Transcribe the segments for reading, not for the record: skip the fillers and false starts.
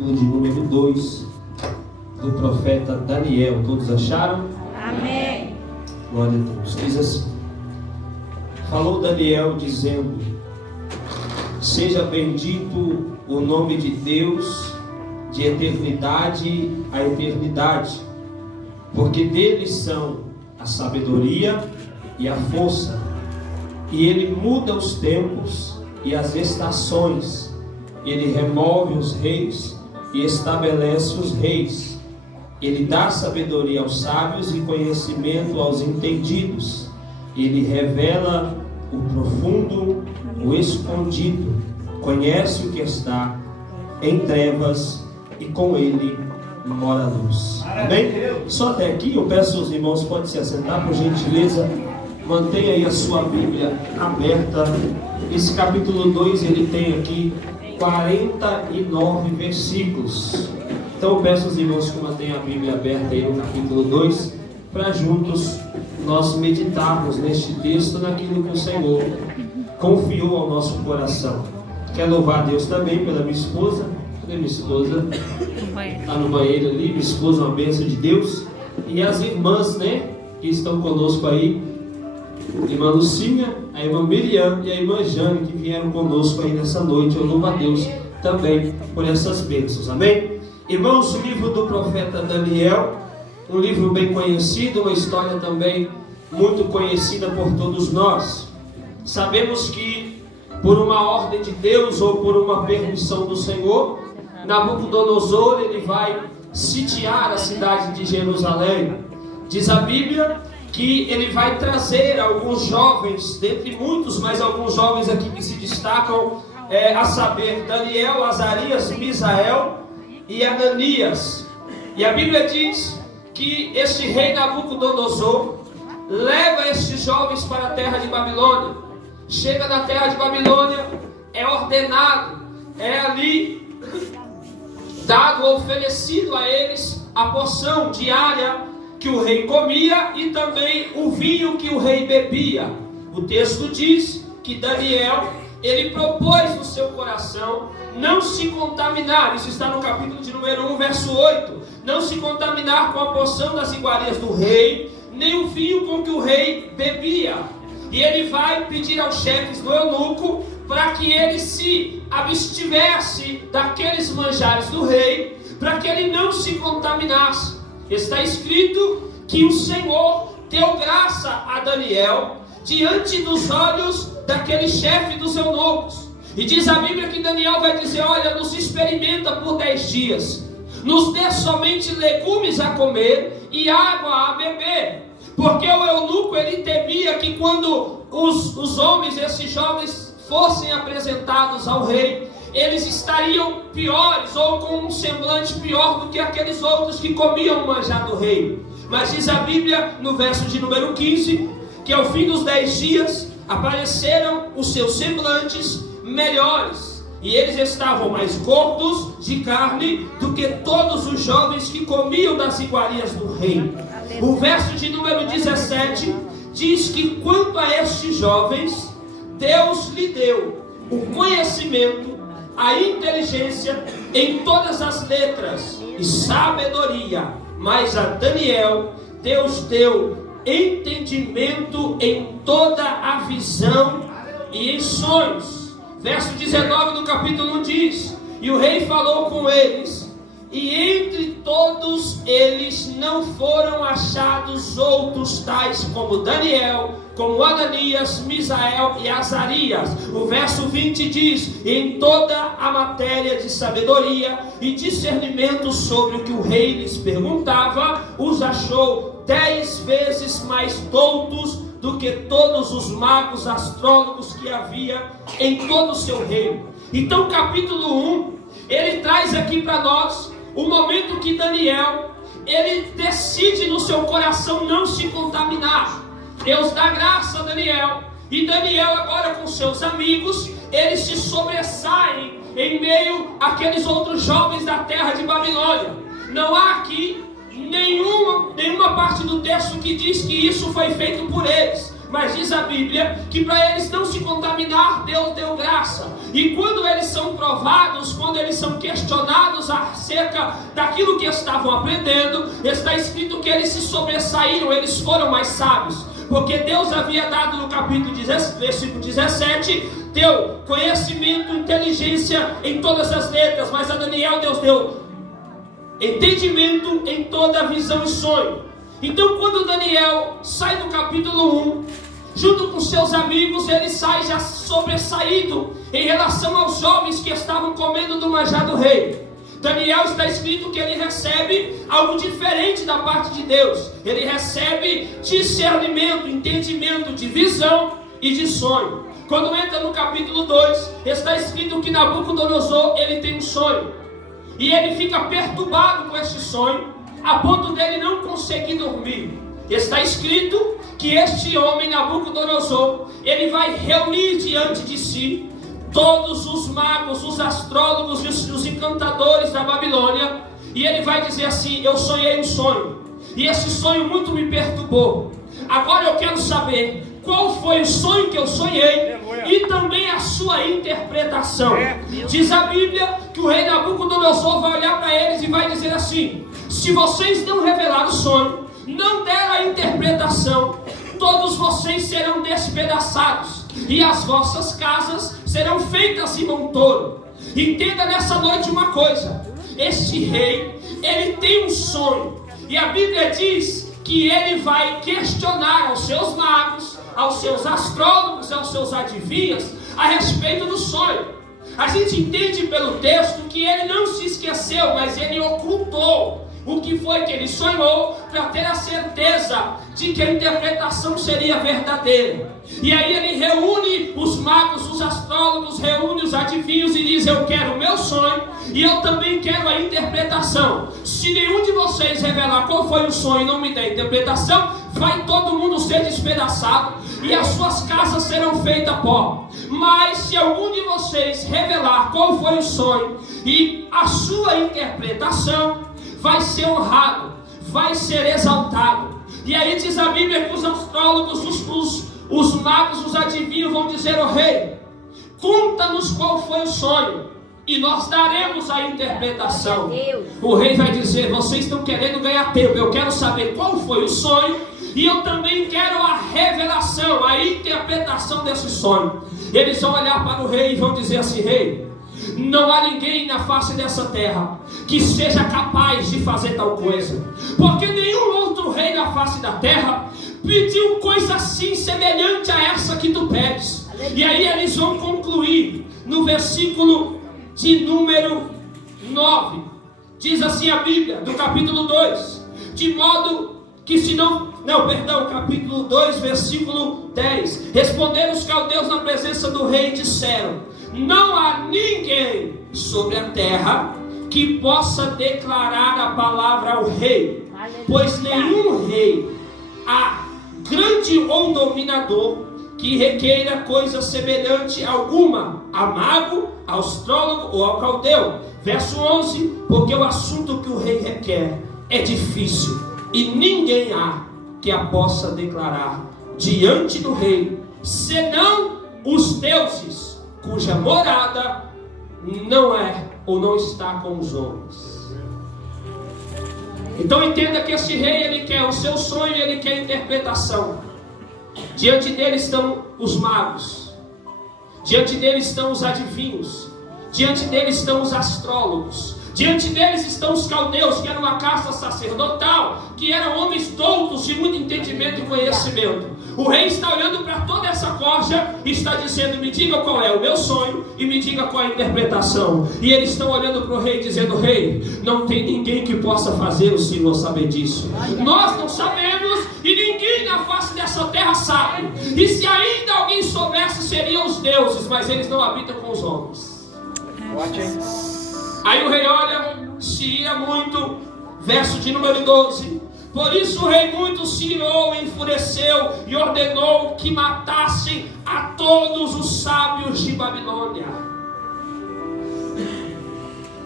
De número 2 do profeta Daniel. Todos acharam? Amém. Glória a Deus. Diz assim: falou Daniel dizendo: seja bendito o nome de Deus de eternidade a eternidade, porque dele são a sabedoria e a força, e ele muda os tempos e as estações, ele remove os reis e estabelece os reis. Ele dá sabedoria aos sábios e conhecimento aos entendidos. Ele revela o profundo, o escondido. Conhece o que está em trevas e com ele mora a luz. Amém? Só até aqui eu peço aos irmãos, pode se assentar por gentileza. Mantenha aí a sua Bíblia aberta. Esse capítulo 2 ele tem aqui 49 versículos. Então eu peço aos irmãos que mantenham a Bíblia aberta aí no capítulo 2, para juntos nós meditarmos neste texto, naquilo que o Senhor confiou ao nosso coração. Quero louvar a Deus também pela minha esposa. Cadê minha esposa? Está no banheiro ali. Minha esposa, uma bênção de Deus. E as irmãs, que estão conosco aí, a irmã Lucinha, a irmã Miriam e a irmã Jane, que vieram conosco aí nessa noite. Eu louvo a Deus também por essas bênçãos, amém? Irmãos, o livro do profeta Daniel, um livro bem conhecido, uma história também muito conhecida por todos nós. Sabemos que por uma ordem de Deus ou por uma permissão do Senhor, Nabucodonosor ele vai sitiar a cidade de Jerusalém. Diz a Bíblia que ele vai trazer alguns jovens, dentre muitos, mas alguns jovens aqui que se destacam, a saber, Daniel, Azarias, Misael e Ananias. E a Bíblia diz que este rei Nabucodonosor leva estes jovens para a terra de Babilônia. Chega na terra de Babilônia, é ordenado, é ali dado, oferecido a eles a porção diária que o rei comia e também o vinho que o rei bebia. O texto diz que Daniel, ele propôs no seu coração não se contaminar. Isso está no capítulo de número 1, verso 8. Não se contaminar com a porção das iguarias do rei, nem o vinho com que o rei bebia. E ele vai pedir aos chefes do eunuco para que ele se abstivesse daqueles manjares do rei, para que ele não se contaminasse. Está escrito que o Senhor deu graça a Daniel diante dos olhos daquele chefe dos eunucos. E diz a Bíblia que Daniel vai dizer: olha, nos experimenta por 10 dias, nos dê somente legumes a comer e água a beber. Porque o eunuco ele temia que quando os homens, esses jovens, fossem apresentados ao rei, eles estariam piores ou com um semblante pior do que aqueles outros que comiam o manjar do rei. Mas diz a Bíblia no verso de número 15 que ao fim dos 10 dias apareceram os seus semblantes melhores, e eles estavam mais gordos de carne do que todos os jovens que comiam das iguarias do rei. O verso de número 17 diz que quanto a estes jovens, Deus lhe deu o conhecimento, a inteligência em todas as letras e sabedoria, mas a Daniel Deus deu entendimento em toda a visão e em sonhos. Verso 19 do capítulo 1 diz: e o rei falou com eles, e entre todos eles não foram achados outros tais como Daniel, como Ananias, Misael e Azarias. O verso 20 diz: em toda a matéria de sabedoria e discernimento sobre o que o rei lhes perguntava, os achou 10 vezes mais doutos do que todos os magos astrólogos que havia em todo o seu reino. Então capítulo 1, ele traz aqui para nós o momento que Daniel, ele decide no seu coração não se contaminar. Deus dá graça a Daniel, e Daniel agora com seus amigos, eles se sobressaem em meio àqueles outros jovens da terra de Babilônia. Não há aqui nenhuma parte do texto que diz que isso foi feito por eles, Mas diz a Bíblia que para eles não se contaminar, Deus deu graça. E quando eles são provados, quando eles são questionados acerca daquilo que estavam aprendendo, está escrito que eles se sobressaíram, eles foram mais sábios. Porque Deus havia dado no capítulo 10, versículo 17, deu conhecimento, inteligência em todas as letras, mas a Daniel Deus deu entendimento em toda a visão e sonho. Então quando Daniel sai do capítulo 1, junto com seus amigos, ele sai já sobressaído em relação aos jovens que estavam comendo do manjar do rei. Daniel, está escrito que ele recebe algo diferente da parte de Deus. Ele recebe discernimento, entendimento de visão e de sonho. Quando entra no capítulo 2, está escrito que Nabucodonosor, ele tem um sonho. E ele fica perturbado com esse sonho, a ponto dele não conseguir dormir. Está escrito que este homem, Nabucodonosor, ele vai reunir diante de si todos os magos, os astrólogos e os encantadores da Babilônia, e ele vai dizer assim: eu sonhei um sonho, e esse sonho muito me perturbou. Agora eu quero saber qual foi o sonho que eu sonhei e também a sua interpretação. Diz a Bíblia que o rei Nabucodonosor vai olhar para eles e vai dizer assim: se vocês não revelaram o sonho, não deram a interpretação, todos vocês serão despedaçados e as vossas casas serão feitas em montoro. Entenda nessa noite uma coisa: este rei, ele tem um sonho, e a Bíblia diz que ele vai questionar aos seus magos, aos seus astrólogos, aos seus adivinhos a respeito do sonho. A gente entende pelo texto que ele não se esqueceu, mas ele ocultou o que foi que ele sonhou, para ter a certeza de que a interpretação seria verdadeira. E aí ele reúne os magos, os astrólogos, reúne os adivinhos e diz: eu quero o meu sonho e eu também quero a interpretação. Se nenhum de vocês revelar qual foi o sonho e não me der a interpretação, vai todo mundo ser despedaçado e as suas casas serão feitas pó. Mas se algum de vocês revelar qual foi o sonho e a sua interpretação, vai ser honrado, vai ser exaltado. E aí diz a Bíblia que os astrólogos, os magos, os adivinhos vão dizer ao rei: conta-nos qual foi o sonho e nós daremos a interpretação. O rei vai dizer: vocês estão querendo ganhar tempo, eu quero saber qual foi o sonho e eu também quero a revelação, a interpretação desse sonho. Eles vão olhar para o rei e vão dizer assim: rei, não há ninguém na face dessa terra que seja capaz de fazer tal coisa, porque nenhum outro rei na face da terra pediu coisa assim semelhante a essa que tu pedes. E aí eles vão concluir no versículo de número 9. Diz assim a Bíblia, do capítulo 2: de modo que se capítulo 2, versículo 10. Responderam os caldeus na presença do rei e disseram: não há ninguém sobre a terra que possa declarar a palavra ao rei, pois nenhum rei há, grande ou dominador, que requeira coisa semelhante alguma a mago, ao astrólogo ou ao caldeu. Verso 11: porque o assunto que o rei requer é difícil, e ninguém há que a possa declarar diante do rei, senão os deuses, cuja morada não é ou não está com os homens. Então entenda que esse rei, ele quer o seu sonho, ele quer a interpretação. Diante dele estão os magos, diante dele estão os adivinhos, diante dele estão os astrólogos, diante deles estão os caldeus, que eram uma casta sacerdotal, que eram homens doutos de muito entendimento e conhecimento. O rei está olhando para toda essa corja e está dizendo: me diga qual é o meu sonho e me diga qual é a interpretação. E eles estão olhando para o rei dizendo: rei, não tem ninguém que possa fazer o Senhor saber disso. Nós não sabemos e ninguém na face dessa terra sabe. E se ainda alguém soubesse, seriam os deuses, mas eles não habitam com os homens. Aí o rei olha, se ira muito, verso de número 12. Por isso o rei muito se irou, enfureceu e ordenou que matassem a todos os sábios de Babilônia.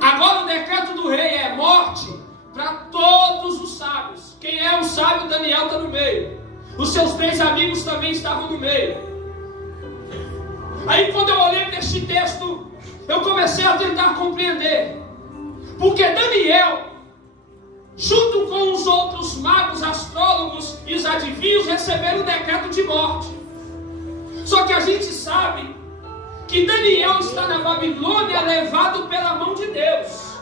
Agora o decreto do rei é morte para todos os sábios. Quem é o sábio? Daniel está no meio. Os seus 3 amigos também estavam no meio. Aí quando eu olhei para este texto, eu comecei a tentar compreender. Porque Daniel, junto com os outros magos, astrólogos e os adivinhos, receberam o decreto de morte. Só que a gente sabe que Daniel está na Babilônia levado pela mão de Deus.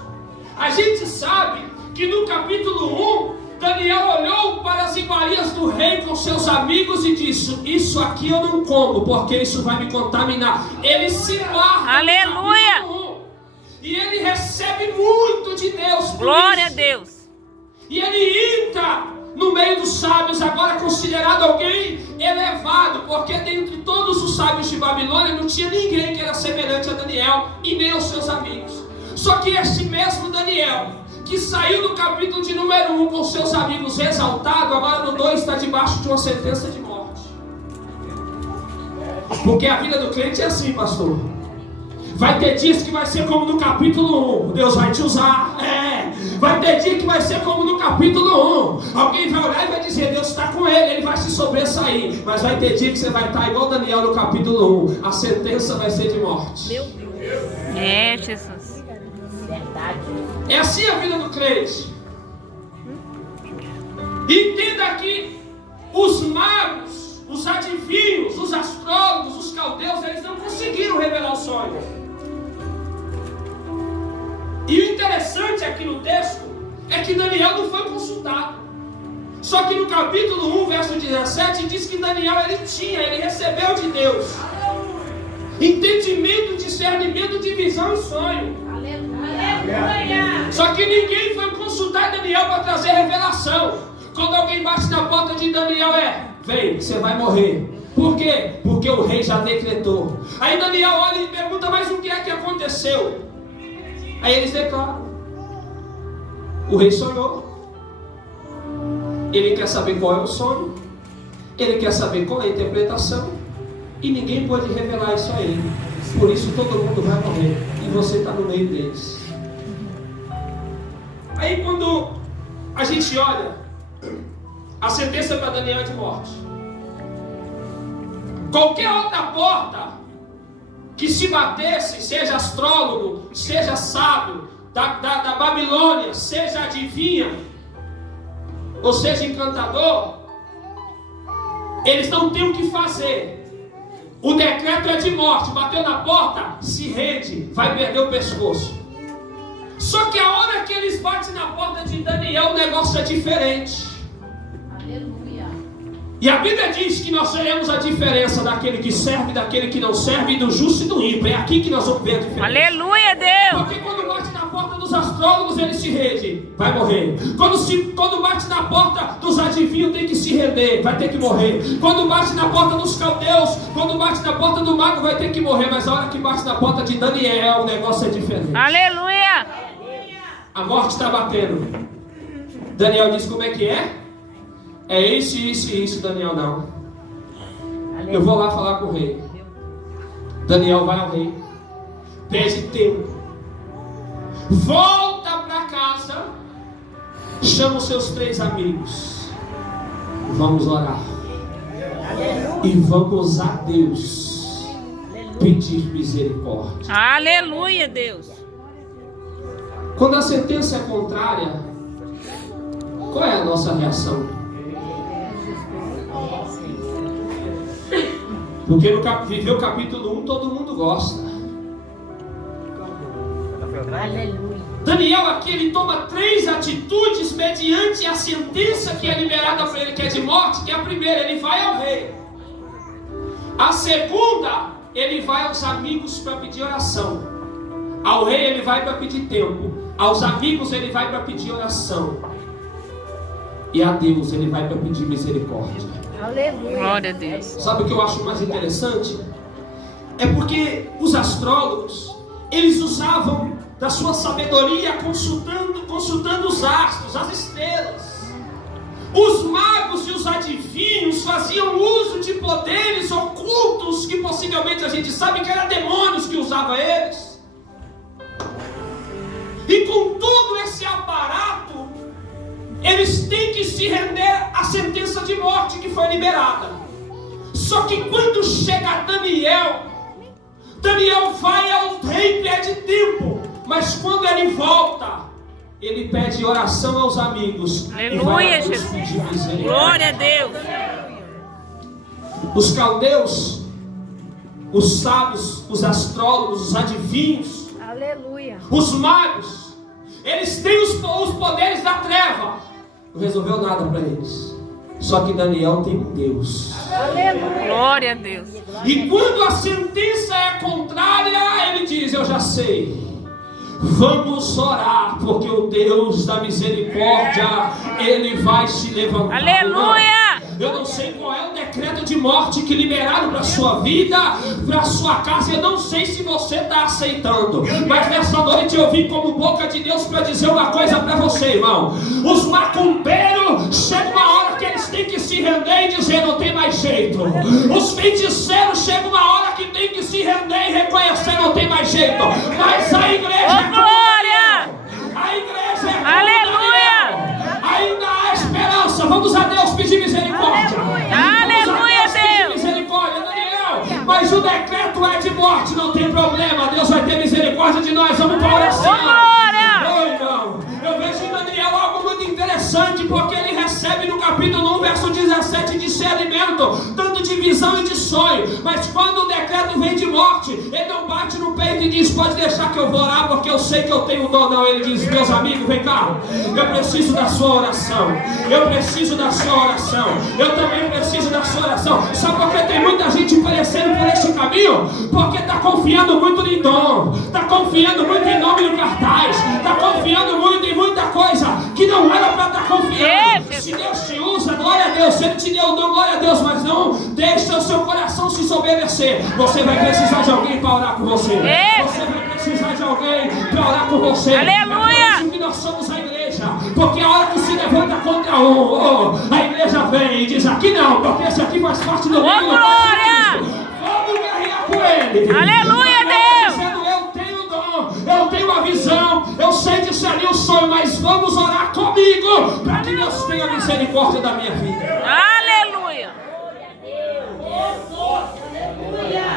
A gente sabe que no capítulo 1, Daniel olhou para as iguarias do rei com seus amigos e disse: isso aqui eu não como, porque isso vai me contaminar. Ele se guarda. Aleluia! E ele recebe muito de Deus. Glória a Deus. E ele entra no meio dos sábios, agora considerado alguém elevado, porque dentre todos os sábios de Babilônia não tinha ninguém que era semelhante a Daniel e nem aos seus amigos. Só que este mesmo Daniel, que saiu do capítulo de número 1 com seus amigos exaltado, agora no 2 está debaixo de uma sentença de morte. Porque a vida do crente é assim, pastor. Vai ter dias que vai ser como no capítulo 1. Deus vai te usar. Vai ter dia que vai ser como no capítulo 1. Alguém vai olhar e vai dizer: Deus está com ele, ele vai se sobressair. Mas vai ter dia que você vai estar igual Daniel no capítulo 1. A sentença vai ser de morte. Meu Deus. Jesus. Verdade. É assim a vida do crente. Entenda que os magos, os adivinhos, os astrólogos, os caldeus, eles não conseguiram revelar o sonho. E o interessante aqui no texto é que Daniel não foi consultado. Só que no capítulo 1, verso 17, diz que Daniel ele recebeu de Deus entendimento, discernimento de visão e sonho. Só que ninguém foi consultar Daniel para trazer revelação. Quando alguém bate na porta de Daniel, vem, você vai morrer. Por quê? Porque o rei já decretou. Aí Daniel olha e pergunta: mas o que é que aconteceu? Aí eles declaram: o rei sonhou. Ele quer saber qual é o sonho. Ele quer saber qual é a interpretação. E ninguém pode revelar isso a ele. Por isso todo mundo vai morrer. E você está no meio deles. Aí quando a gente olha, a sentença para Daniel é de morte. Qualquer outra porta que se batesse, seja astrólogo, seja sábio, da Babilônia, seja adivinha, ou seja encantador, eles não têm o que fazer. O decreto é de morte. Bateu na porta, se rende, vai perder o pescoço. Só que a hora que eles batem na porta de Daniel, o negócio é diferente. Aleluia. E a Bíblia diz que nós seremos a diferença daquele que serve, daquele que não serve, do justo e do ímpio. É aqui que nós vamos ver a diferença. Aleluia, Deus. Porque quando bate na porta dos astrólogos, eles se rendem, vai morrer. Quando bate na porta dos adivinhos, tem que se render, vai ter que morrer. Quando bate na porta dos caldeus, quando bate na porta do mago, vai ter que morrer. Mas a hora que bate na porta de Daniel, o negócio é diferente. Aleluia. A morte está batendo. Daniel diz: como é que é? É isso, Daniel não. Eu vou lá falar com o rei. Daniel vai ao rei, pede tempo, volta para casa, chama os seus 3 amigos, vamos orar. E vamos a Deus pedir misericórdia. Aleluia, Deus. Quando a sentença é contrária, qual é a nossa reação? Porque viver o capítulo 1 todo mundo gosta. Aleluia. Daniel aqui ele toma 3 atitudes mediante a sentença que é liberada para ele, que é de morte. Que é a primeira, ele vai ao rei. A segunda, ele vai aos amigos para pedir oração. Ao rei ele vai para pedir tempo. Aos amigos ele vai para pedir oração. E a Deus ele vai para pedir misericórdia. Aleluia. Glória a Deus. Sabe o que eu acho mais interessante? É porque os astrólogos, eles usavam da sua sabedoria consultando os astros, as estrelas. Os magos e os adivinhos faziam uso de poderes ocultos que possivelmente a gente sabe que eram demônios que usavam eles. E com todo esse aparato, eles têm que se render à sentença de morte que foi liberada. Só que quando chega Daniel vai ao rei e pede tempo, mas quando ele volta, ele pede oração aos amigos. Aleluia, Jesus. Glória a Deus. Os caldeus, os sábios, os astrólogos, os adivinhos, Aleluia. os magos, eles têm os poderes da treva. Não resolveu nada para eles. Só que Daniel tem um Deus. Aleluia. Glória a Deus. E quando a sentença é contrária, ele diz: eu já sei. Vamos orar, porque o Deus da misericórdia, Ele vai se levantar. Aleluia! Eu não sei qual é o decreto de morte que liberaram para a sua vida, para a sua casa. Eu não sei se você está aceitando, mas nessa noite eu vim como boca de Deus para dizer uma coisa para você, irmão. Os macumbeiros, chega uma hora que eles têm que se render e dizer: não tem mais jeito. Os feiticeiros, chega uma hora que tem que se render e reconhecer: não tem mais jeito. Mas a igreja Glória! A igreja é Aleluia! Ainda há esperança. Vamos a Deus pedir misericórdia. Aleluia, Deus. Misericórdia, Daniel. Mas o decreto é de morte, não tem problema. Deus vai ter misericórdia de nós. Vamos para a oração. Glória! Oi, irmão. Eu vejo em Daniel algo muito interessante, porque ele recebe no capítulo 1, verso 17, discernimento, tanto de visão e de sonho. Mas quando o decreto vem de morte, ele não bate no peito e diz: pode deixar que eu vou orar, porque eu sei que eu tenho dom. Não, ele diz: meus amigos, vem cá, eu preciso da sua oração. Eu preciso da sua oração. Eu também preciso da sua oração. Sabe por que tem muita gente perecendo por esse caminho? Porque está confiando muito em dom, está confiando muito em nome no cartaz, está confiando muito em muita coisa que não era para estar confiando. Se Deus te usa, glória a Deus. Se Ele te deu o dom, glória a Deus. Mas não deixa o seu coração se soberecer. Você vai precisar de alguém para orar com você. Você vai precisar de alguém para orar com você. Aleluia! É por isso que nós somos a igreja. Porque a hora que se levanta contra a igreja vem e diz: aqui não, porque esse aqui faz parte do reino. Glória! Vamos guerrear com ele. Aleluia, Deus! Dizendo: eu tenho dom, eu tenho uma visão, eu sei discernir o sonho, mas vamos orar comigo para que Deus tenha misericórdia da minha vida. Aleluia!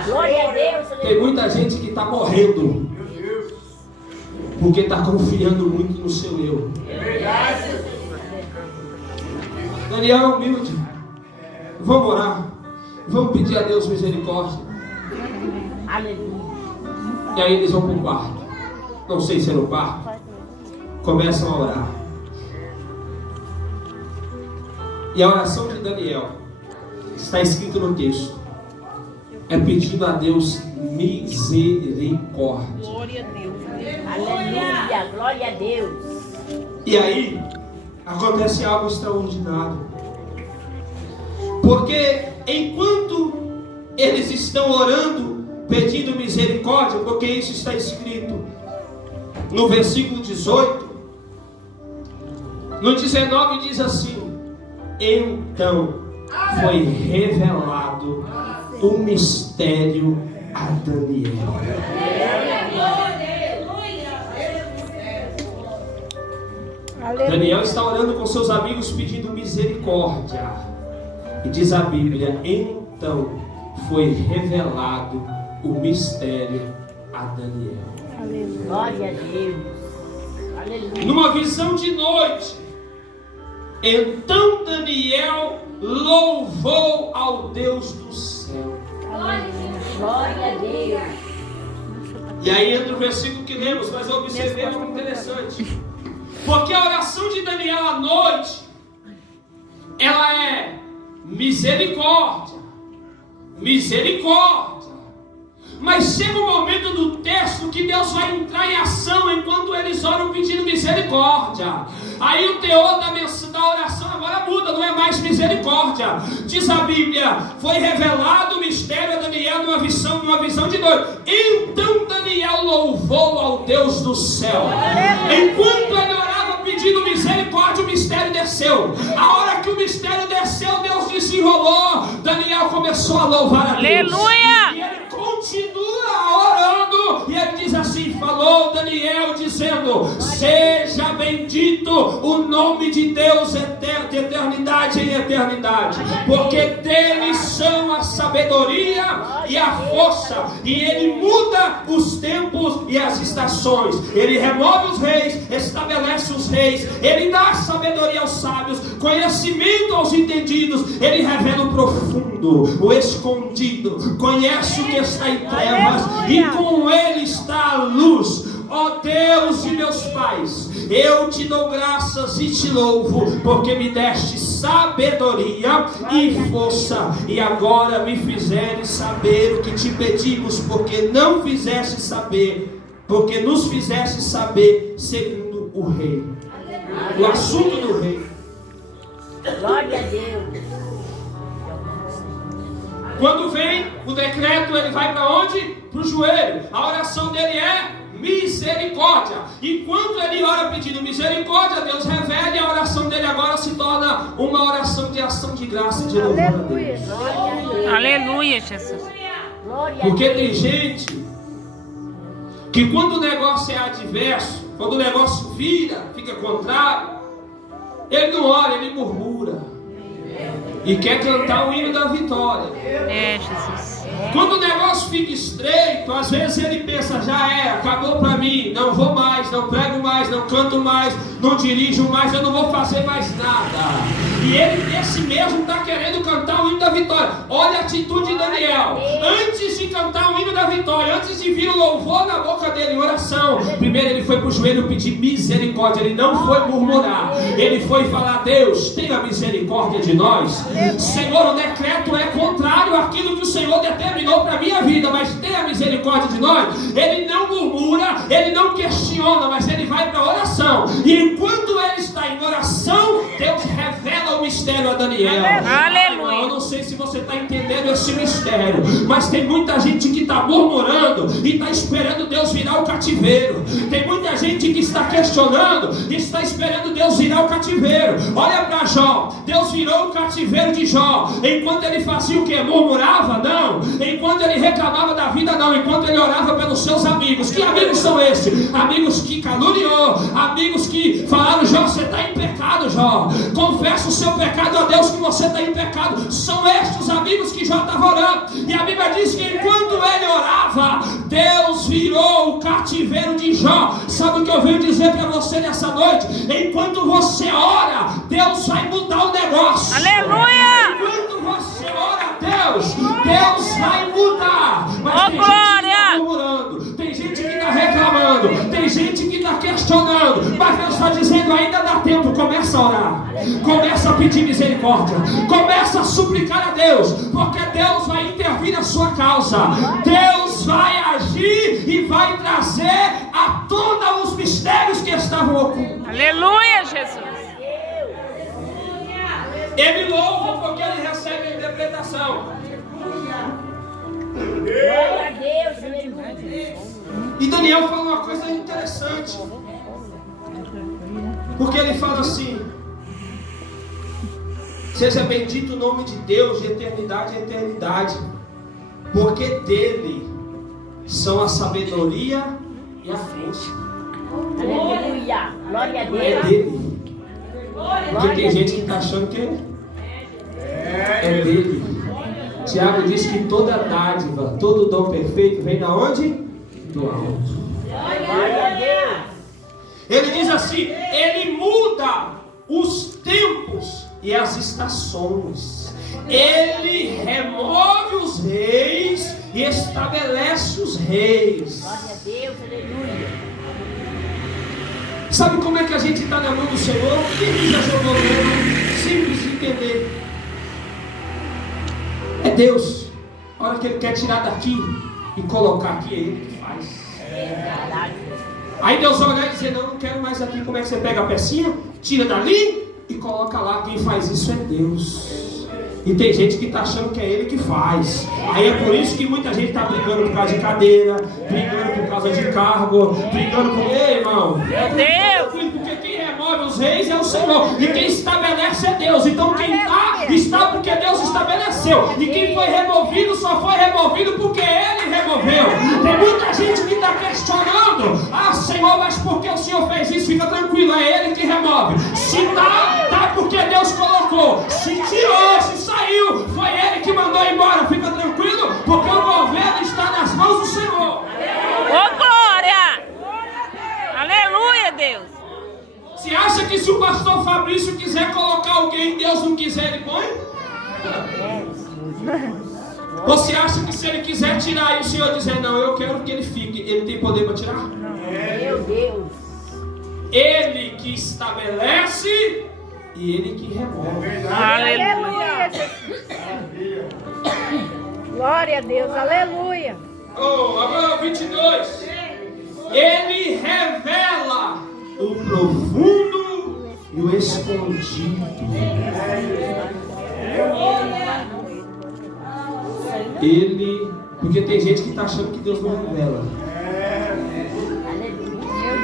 Glória a Deus. Tem muita gente que está morrendo porque está confiando muito no seu eu. Daniel é humilde. Vamos orar. Vamos pedir a Deus misericórdia. Aleluia. E aí eles vão para o quarto. Não sei se era o quarto. Começam a orar. E a oração de Daniel está escrito no texto. É pedindo a Deus misericórdia. Glória a Deus. Aleluia. Glória a Deus. E aí acontece algo extraordinário. Porque enquanto eles estão orando, pedindo misericórdia, porque isso está escrito no versículo 18, no 19 diz assim: então foi revelado o mistério a Daniel. Daniel está orando com seus amigos pedindo misericórdia. E diz a Bíblia: então foi revelado o mistério a Daniel. Glória a Deus. Aleluia. Numa visão de noite, então Daniel louvou ao Deus do céu. Glória a Deus. E aí entra o versículo que lemos, mas eu observei algo interessante. Porque a oração de Daniel à noite, ela é misericórdia, misericórdia. Mas chega um momento do texto que Deus vai entrar em ação enquanto eles oram pedindo misericórdia. Aí o teor da oração agora muda, não é mais misericórdia. Diz a Bíblia: foi revelado o mistério a Daniel numa visão de noite. Então Daniel louvou ao Deus do céu. Enquanto ele orava pedindo misericórdia, o mistério desceu. A hora que o mistério desceu, Deus desenrolou. Daniel começou a louvar a Deus. Aleluia! E ele continua orando. E ele diz assim: falou falou Daniel dizendo: seja bendito o nome de Deus de eternidade em eternidade, porque dele são a sabedoria e a força, e ele muda os tempos e as estações, ele remove os reis, estabelece os reis, ele dá sabedoria aos sábios, conhecimento aos entendidos, ele revela o profundo, o escondido, conhece o que está em trevas, e com ele está a luz. Ó Deus de meus pais, eu te dou graças e te louvo, porque me deste sabedoria e força, e agora me fizeres saber o que te pedimos, porque não fizeste saber, porque nos fizeste saber segundo o rei. O assunto do rei. Glória a Deus. Quando vem o decreto, ele vai para onde? Para o joelho. A oração dele é misericórdia. Enquanto ele ora pedindo misericórdia, Deus revela, e a oração dele agora se torna uma oração de ação de graça e de louvor a Deus. Aleluia, Jesus. Porque tem gente que quando o negócio é adverso, quando o negócio vira, fica contrário, ele não ora, ele murmura e quer cantar o hino da vitória. É, Jesus. Quando o negócio fica estreito, às vezes ele pensa: já é, acabou para mim, não vou mais, não prego mais, não canto mais, não dirijo mais, eu não vou fazer mais nada. E ele, esse mesmo, está querendo cantar o hino da vitória. Olha a atitude de Daniel. Antes de cantar o hino da vitória, antes de vir o louvor na boca dele em oração, primeiro ele foi para o joelho pedir misericórdia. Ele não foi murmurar, ele foi falar: Deus, tenha misericórdia de nós. Senhor, o decreto é contrário àquilo que o Senhor determinou para a minha vida, mas tenha misericórdia de nós. Ele não murmura, ele não questiona, mas ele vai para a oração. E enquanto ele está em oração, Deus revela o mistério a Daniel. Aleluia. Eu não sei se você está entendendo esse mistério, mas tem muita gente que está murmurando e está esperando Deus virar o cativeiro. Tem muita gente que está questionando e está esperando Deus virar o cativeiro. Olha para Jó. Deus virou o cativeiro de Jó. Enquanto ele fazia o que? Murmurava? Não. Enquanto ele reclamava da vida? Não. Enquanto ele orava pelos seus amigos. Que amigos são esses? Amigos que caluniou, amigos que falaram: Jó, você está em pecado, Jó. Confessa o seu pecado a Deus, que você está em pecado. São estes os amigos que Jó estava orando. E a Bíblia diz que enquanto ele orava, Deus virou o cativeiro de Jó. Sabe o que eu venho dizer para você nessa noite? Enquanto você ora, Deus vai mudar o negócio. Aleluia. Enquanto você ora a Deus, Deus vai mudar. Mas Oh, tem glória. gente que está murmurando, tem gente que está reclamando, tem gente que está questionando, mas Deus está dizendo: ainda dá tempo. Começa a orar, começa a pedir misericórdia, começa a suplicar a Deus, porque Deus vai intervir na sua causa. Deus vai agir e vai trazer à tona os mistérios que estavam ocultos. Aleluia, Jesus. Ele louva porque ele recebe a interpretação. Glória a Deus. Aleluia. E Daniel fala uma coisa interessante, porque ele fala assim: seja bendito o nome de Deus de eternidade a eternidade, porque dele são a sabedoria e a força. Aleluia. Glória a É Deus. dele. Porque tem gente que está achando que é dele. Tiago diz que toda dádiva, todo dom perfeito vem da onde? Do alto. Glória a Deus. Ele diz assim: ele muda os tempos e as estações. Ele remove os reis e estabelece os reis. Glória a Deus. Aleluia. Sabe como é que a gente está na mão do Senhor? Quem já jogou mesmo? Simples de entender. É Deus. A hora que Ele quer tirar daqui e colocar aqui, é Ele que faz. É verdade. Aí Deus vai olhar e dizer: não quero mais aqui. Como é que você pega a pecinha, tira dali e coloca lá? Quem faz isso é Deus. E tem gente que está achando que é Ele que faz. Aí é por isso que muita gente está brigando por causa de cadeira, brigando por causa de cargo, brigando por... Ei, irmão, Meu Deus. porque quem remove os dos reis é o Senhor. E quem estabelece é Deus. Então quem está porque Deus estabeleceu. E quem foi removido só foi removido porque Ele removeu. Tem muita gente que está questionando. Ah, Senhor, mas por que o Senhor fez isso? Fica tranquilo, é Ele que remove. Se tá porque Deus colocou. Se tirou, se saiu, foi Ele que mandou embora. Fica tranquilo, porque o governo está nas mãos do Senhor. Ô, glória! Aleluia, Deus! Você acha que se o pastor Fabrício quiser colocar alguém, Deus não quiser, ele põe? Você acha que se ele quiser tirar e o Senhor dizer, não, eu quero que ele fique, ele tem poder para tirar? Meu Deus. Ele que estabelece e Ele que remove. Aleluia! Glória a Deus, aleluia. Oh, agora o 22. Ele revela o profundo e o escondido. Ele, porque tem gente que está achando que Deus não revela.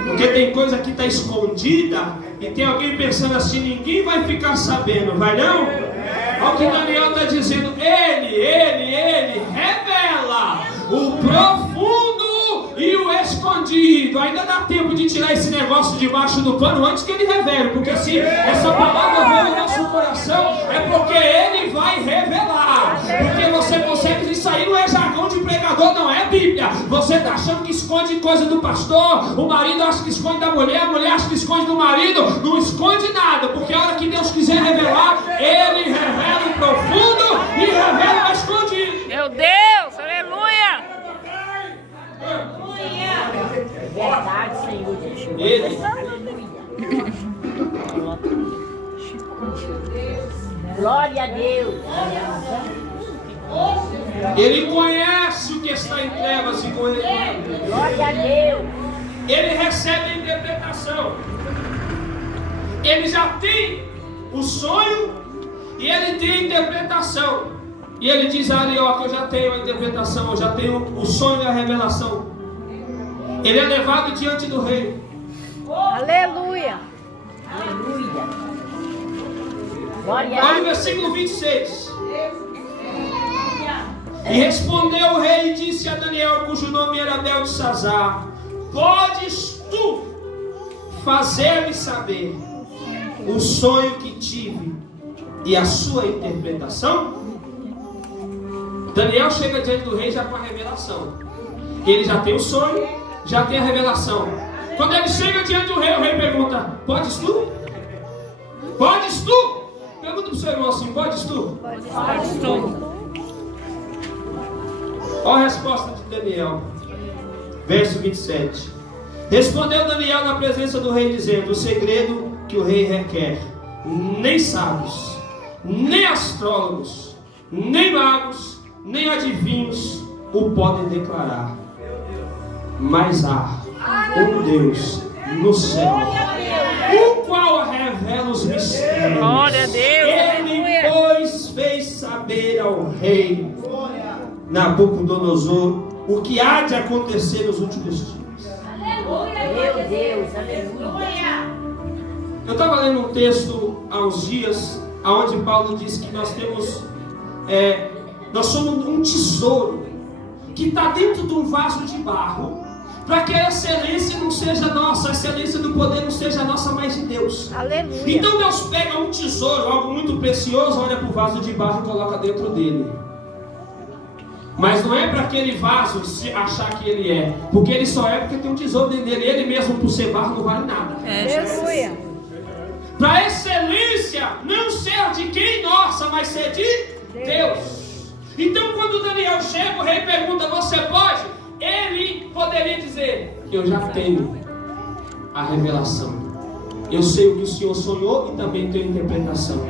Porque tem coisa que está escondida e tem alguém pensando assim, ninguém vai ficar sabendo, vai não? Olha o que Daniel está dizendo, ele revela o profundo e o escondido. Ainda dá tempo de tirar esse negócio debaixo do pano antes que ele revele, porque se essa palavra veio no nosso coração, é porque ele vai revelar. Porque você consegue, isso aí não é jargão de pregador, não é Bíblia. Você está achando que esconde coisa do pastor, o marido acha que esconde da mulher, a mulher acha que esconde do marido, não esconde nada, porque a hora que Deus quiser revelar, ele revela o profundo e revela o escondido. Meu Deus! Aleluia! Verdade, Senhor Jesus. Ele. Glória a Deus. Ele conhece o que está em trevas e conhece. Glória a Deus. Ele recebe a interpretação. Ele já tem o sonho e ele tem a interpretação. E ele diz ali, ó, que eu já tenho a interpretação, eu já tenho o sonho e a revelação. Ele é levado diante do rei. Aleluia. Aleluia. Glória a Olha o Deus. versículo 26. E respondeu o rei e disse a Daniel, cujo nome era Beltesazar: podes tu fazer-me saber o sonho que tive e a sua interpretação? Daniel chega diante do rei já com a revelação. Ele já tem o sonho, já tem a revelação. Quando ele chega diante do rei, o rei pergunta: podes tu? Podes tu? Pergunta para o seu irmão assim: podes tu? Olha a resposta de Daniel, verso 27. Respondeu Daniel na presença do rei, dizendo: o segredo que o rei requer, nem sábios, nem astrólogos, nem magos, nem adivinhos o podem declarar. Mas há um Deus no céu, o qual revela os mistérios. Glória a Deus. Ele, pois, fez saber ao rei Nabucodonosor o que há de acontecer nos últimos dias. Meu Deus, aleluia. Eu estava lendo um texto há uns dias, onde Paulo diz que nós temos, nós somos um tesouro que está dentro de um vaso de barro, para que a excelência não seja nossa, a excelência do poder não seja nossa, mas de Deus. Aleluia. Então Deus pega um tesouro, algo muito precioso, olha para o vaso de barro e coloca dentro dele. Mas não é para aquele vaso se achar que ele é, porque ele só é porque tem um tesouro dentro dele. Ele mesmo, por ser barro, não vale nada. Aleluia. Para a excelência não ser de quem nossa, mas ser de Deus. Então quando Daniel chega, o rei pergunta: você pode? Ele poderia dizer: eu já tenho a revelação, eu sei o que o Senhor sonhou e também tenho interpretação.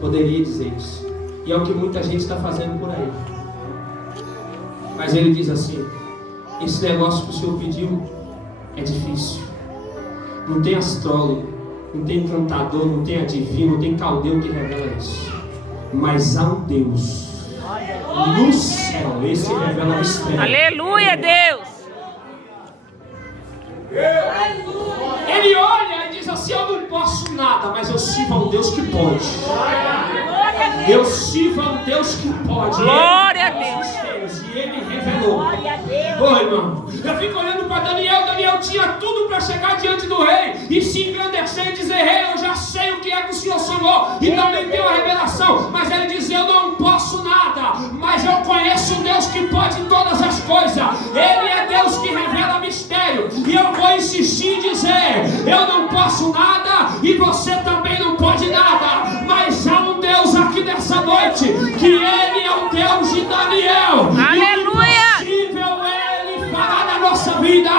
Poderia dizer isso. E é o que muita gente está fazendo por aí. Mas ele diz assim: esse negócio que o Senhor pediu é difícil. Não tem astrólogo, não tem encantador, não tem adivinho, não tem caldeu que revela isso. Mas há um Deus no céu, esse revela o mistério. Aleluia, Deus. Ele olha e diz assim: eu não posso pode. Eu sirvo a um Deus que pode. Glória a Deus. E Ele revelou. Glória a Deus. Ô, irmão, eu fico olhando para Daniel. Daniel tinha tudo para chegar diante do rei e se engrandecer e dizer: rei, eu já sei o que é que o Senhor sonhou. E também deu a revelação. Mas ele dizia: eu não posso nada, mas eu conheço um Deus que pode todas as coisas. Ele é Deus que revela mistério. E eu vou insistir em dizer: eu não posso nada e você também não pode nada. Mas há um Deus aqui nessa noite, que Ele é o Deus de Daniel. Aleluia! E é impossível Ele falar na nossa vida,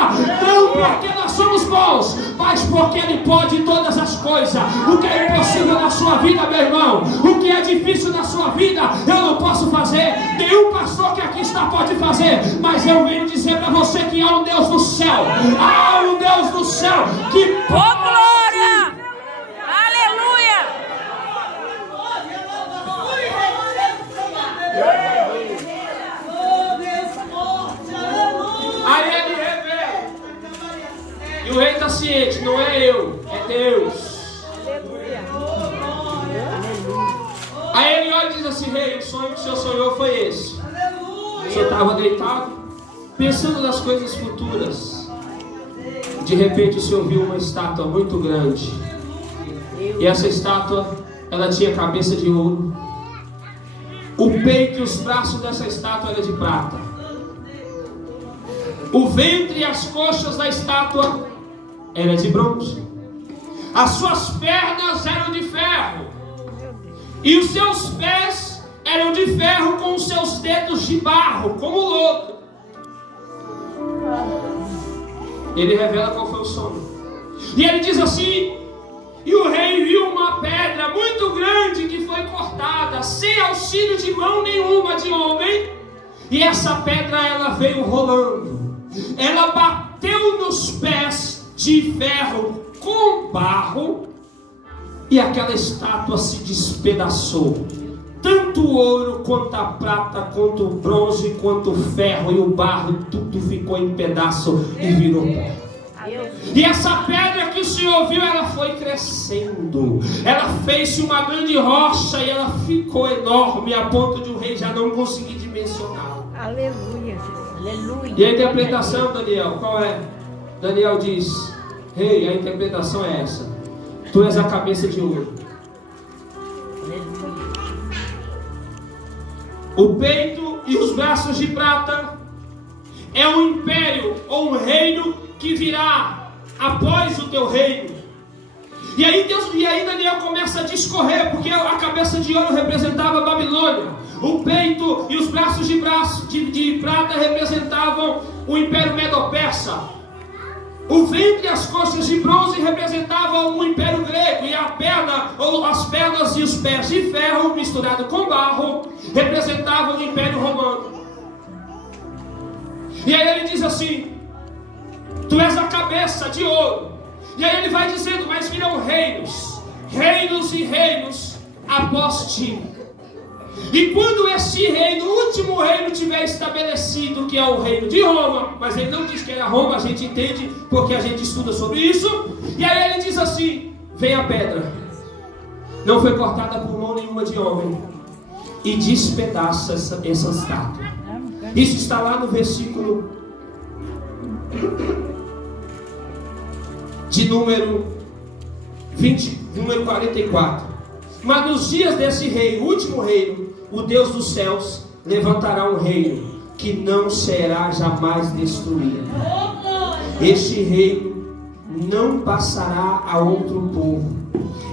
não porque nós somos bons, mas porque Ele pode todas as coisas. O que é impossível na sua vida, meu irmão, o que é difícil na sua vida, eu não posso fazer, nenhum pastor que aqui está pode fazer, mas eu venho dizer para você que há um Deus no céu, há um Deus no céu que Ô, glória! Aleluia! Aí Ele revela. E o rei está ciente, não é eu, é Deus. Aí ele olha e diz assim: rei, o sonho que o senhor sonhou foi esse. O senhor estava deitado, pensando nas coisas futuras. De repente o senhor viu uma estátua muito grande. E essa estátua, ela tinha cabeça de ouro. O peito e os braços dessa estátua eram de prata. O ventre e as coxas da estátua eram de bronze. As suas pernas eram de ferro. E os seus pés eram de ferro, com os seus dedos de barro, como lodo. Ele revela qual foi o sonho. E ele diz assim: e o rei viu uma pedra muito grande que foi cortada, sem auxílio de mão nenhuma de homem. E essa pedra, ela veio rolando. Ela bateu nos pés de ferro com barro. E aquela estátua se despedaçou. Tanto o ouro, quanto a prata, quanto o bronze, quanto o ferro e o barro, tudo ficou em pedaço e virou pó. E essa pedra que o Senhor viu, ela foi crescendo. Ela fez-se uma grande rocha e ela ficou enorme, a ponto de o rei já não conseguir dimensionar. Aleluia. Aleluia. E a interpretação, Daniel, qual é? Daniel diz: rei, a interpretação é essa: tu és a cabeça de ouro. Aleluia. O peito e os braços de prata é um império ou um reino que virá após o teu reino. E aí Daniel começa a discorrer, porque a cabeça de ouro representava a Babilônia, o peito e os braços de prata representavam o Império Medo-Persa, o ventre e as coxas de bronze representavam o Império Grego, e a perna, ou as pernas e os pés de ferro misturado com barro representavam o Império Romano. E aí ele diz assim: tu és a cabeça de ouro. E aí ele vai dizendo: mas virão reinos, reinos e reinos após ti. E quando esse reino, o último reino, tiver estabelecido, que é o reino de Roma, mas ele não diz que era Roma, a gente entende porque a gente estuda sobre isso. E aí ele diz assim: vem a pedra, não foi cortada por mão nenhuma de homem, e despedaça essa estátua. Isso está lá no versículo de número 44. Mas nos dias desse rei, o último reino, o Deus dos céus levantará um reino que não será jamais destruído. Este reino não passará a outro povo,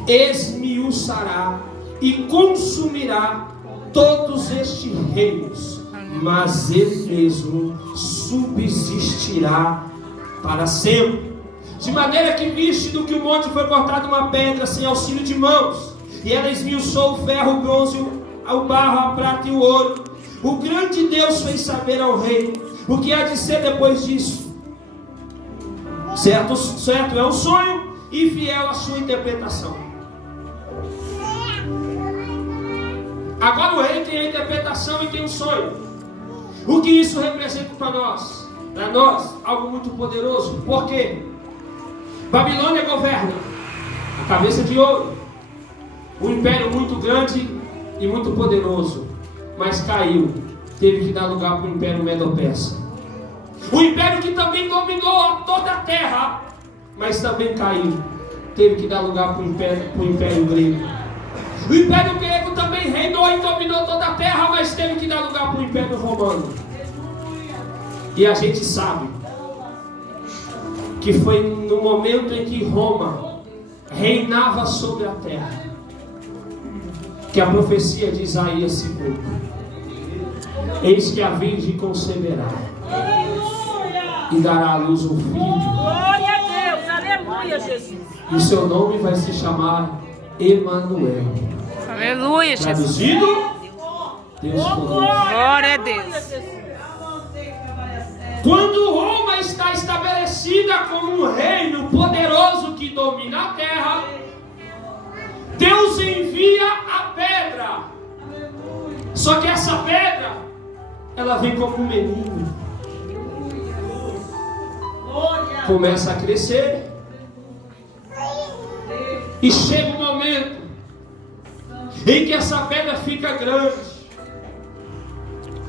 esmiuçará e consumirá todos estes reinos, mas ele mesmo subsistirá para sempre. De maneira que, visto que o monte foi cortado uma pedra sem auxílio de mãos, e ela esmiuçou o ferro, o bronze, o barro, a prata e o ouro, o grande Deus fez saber ao rei o que há de ser depois disso. Certo? É um sonho e fiel à sua interpretação. Agora o rei tem a interpretação e tem um sonho. O que isso representa para nós? Para nós, algo muito poderoso. Por quê? Babilônia governa, a cabeça de ouro. Um império muito grande e muito poderoso, mas caiu. Teve que dar lugar para o Império Medo-Persa. O império que também dominou toda a terra, mas também caiu. Teve que dar lugar para o Império Grego. O Império Grego também reinou e dominou toda a terra, mas teve que dar lugar para o Império Romano. E a gente sabe que foi no momento em que Roma reinava sobre a terra que a profecia de Isaías se cumpre. Eis que a Virgem conceberá e dará à luz um filho. Glória a Deus. Aleluia, Jesus. E o seu nome vai se chamar Emanuel. Aleluia, Jesus. Traduzido, Deus conosco. Glória a Deus. Quando Roma está estabelecida como um reino poderoso que domina a terra, Deus envia a pedra. Só que essa pedra, ela vem como um menino. Começa a crescer. E chega um momento em que essa pedra fica grande.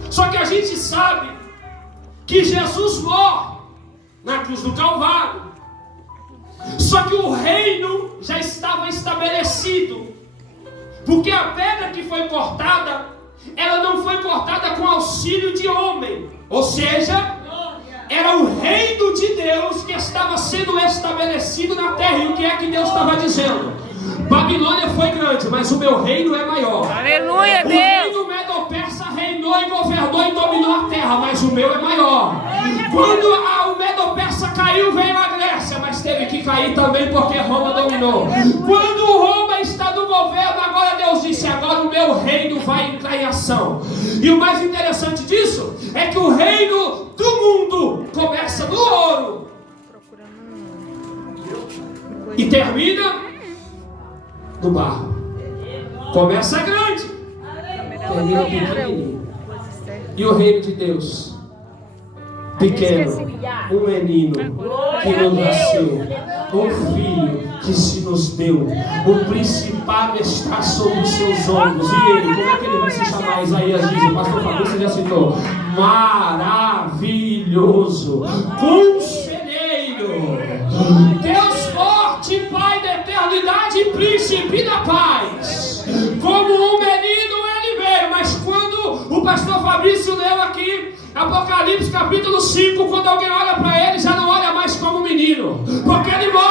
Só que a gente sabe que Jesus morre na cruz do Calvário. Só que o reino já estava estabelecido. Porque a pedra que foi cortada, ela não foi cortada com auxílio de homem. Ou seja, era o reino de Deus que estava sendo estabelecido na terra. E o que é que Deus estava dizendo? Babilônia foi grande, mas o meu reino é maior. Aleluia, O Deus. reino Medo-Persa reinou e governou e dominou a terra, mas o meu é maior. Quando o Medo-Persa caiu, veio a Grécia, mas teve que cair também porque Roma dominou. Quando Roma está no governo, agora Deus disse, agora o meu reino vai entrar em ação. E o mais interessante disso é que o reino do mundo começa no ouro e termina no barro. Começa grande, termina pequenininho. E o reino de Deus, pequeno, um menino que nos nasceu, um filho que se nos deu, o principado está sobre os seus ombros. E ele, como é que ele vai se chamar? Isaías diz, o pastor Fabrício já citou, maravilhoso, conselheiro, Deus forte, Pai da eternidade e príncipe da paz. Como um menino ele veio, mas quando o pastor Fabrício leu aqui Apocalipse capítulo 5, quando alguém olha para ele, já não olha mais como menino, porque ele morre.